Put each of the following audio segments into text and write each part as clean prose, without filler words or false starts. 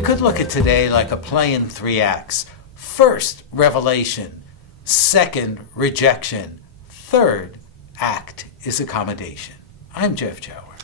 You could look at today like a play in 3 acts. First, revelation. Second, rejection. Third act is accommodation. I'm Jeff Jower.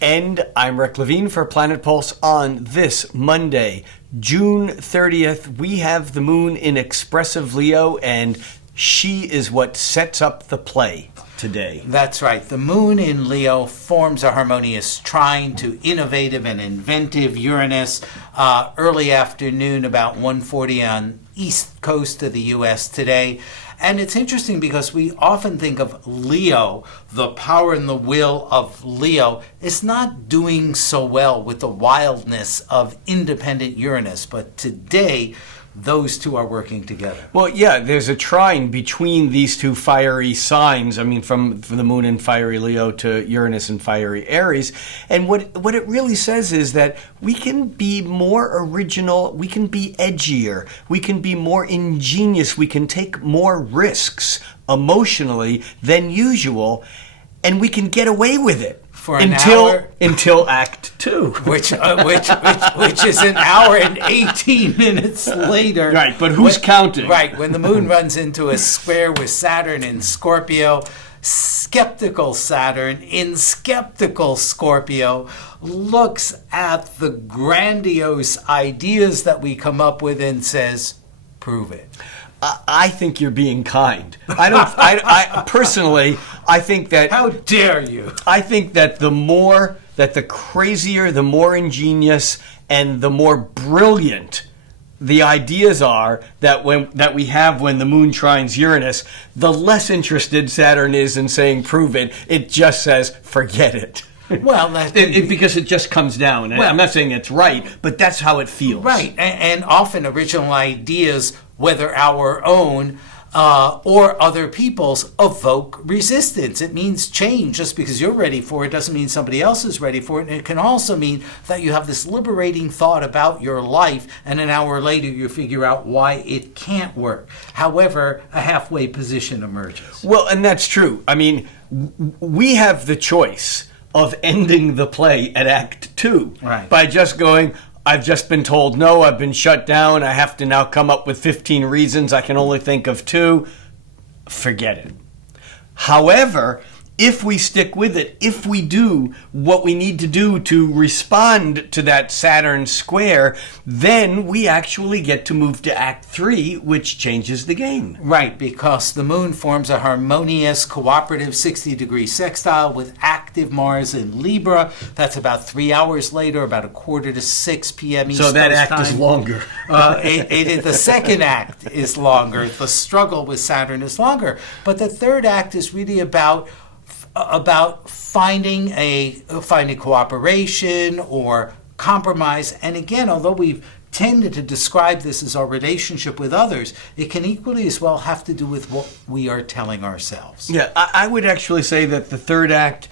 And I'm Rick Levine for Planet Pulse. On this Monday, June 30th, we have the moon in expressive Leo, and she is what sets up the play today. That's right. The moon in Leo forms a harmonious trine to innovative and inventive Uranus. Early afternoon, about 1:40 on east coast of the U.S. today. And it's interesting because we often think of Leo, the power and the will of Leo, is not doing so well with the wildness of independent Uranus. But today, those two are working together. Well, yeah, there's a trine between these two fiery signs. I mean, from the moon in fiery Leo to Uranus in fiery Aries. And what it really says is that we can be more original, we can be edgier, we can be more ingenious, we can take more risks emotionally than usual, and we can get away with it. For an hour, until Act 2, which is an hour and 18 minutes later. Right, but who's counting? Right, when the moon runs into a square with Saturn in Scorpio, skeptical Saturn in skeptical Scorpio looks at the grandiose ideas that we come up with and says, "Prove it." I think you're being kind. I personally, I think that... How dare you? I think that the crazier, the more ingenious, and the more brilliant the ideas are that we have when the moon trines Uranus, the less interested Saturn is in saying prove it. It just says forget it. Well, because it just comes down. Well, I'm not saying it's right, but that's how it feels. Right, and often original ideas, whether our own or other people's, evoke resistance. It means change. Just because you're ready for it doesn't mean somebody else is ready for it. And it can also mean that you have this liberating thought about your life, and an hour later you figure out why it can't work. However, a halfway position emerges. Well, and that's true. I mean, we have the choice of ending the play at Act 2 by just going, I've just been told no, I've been shut down, I have to now come up with 15 reasons, I can only think of 2. Forget it. However, if we stick with it, if we do what we need to do to respond to that Saturn square, then we actually get to move to Act 3, which changes the game. Right, because the moon forms a harmonious, cooperative 60-degree sextile with active Mars in Libra. That's about 3 hours later, about 5:45 p.m. East Coast time. So that act is longer. The second act is longer. The struggle with Saturn is longer. But the third act is really about finding cooperation or compromise. And again, although we've tended to describe this as our relationship with others, it can equally as well have to do with what we are telling ourselves. Yeah, I would actually say that the third act,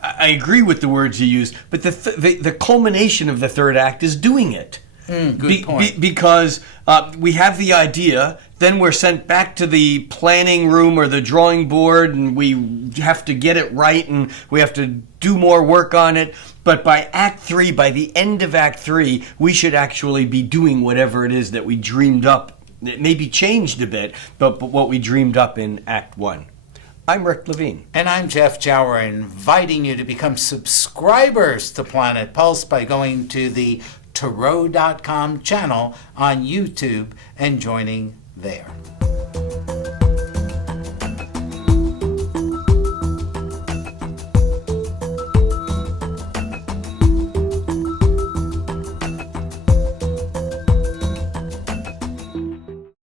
I agree with the words you used, but the culmination of the third act is doing it. Good point. Because we have the idea, then we're sent back to the planning room or the drawing board, and we have to get it right, and we have to do more work on it. But by Act 3, by the end of Act 3, we should actually be doing whatever it is that we dreamed up. It may be changed a bit, but what we dreamed up in Act 1. I'm Rick Levine. And I'm Jeff Jower, inviting you to become subscribers to Planet Pulse by going to the Tarot.com channel on YouTube and joining there.